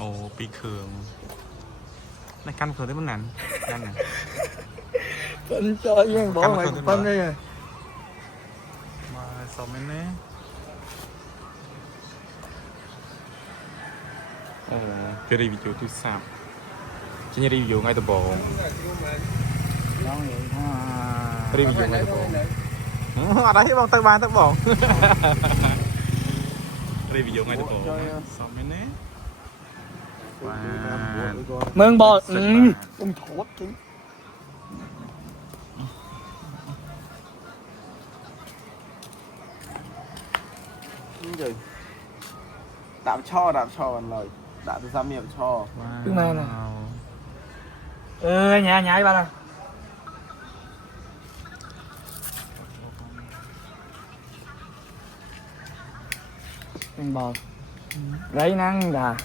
โอ้ปีเคืองในการเคืองได้มันนานนั่นไง phân cho yên bỏ mày phân đây rồi มาสอบไม่แน่โอ้จะรีวิวที่สามฉันจะรีวิวไงตัวบอง nó vậy ha รีวิวไงตัวบองอะไรที่บองตะบานตะบองรีวิวไงตัวบองสอบไม่แน่ว้า mừng bò ông thốt chứ như vậy đạp cho còn lời đạp từ ra miệng cho Cái này nè. Nhà nhà ba đâu mừng bò lấy năng đà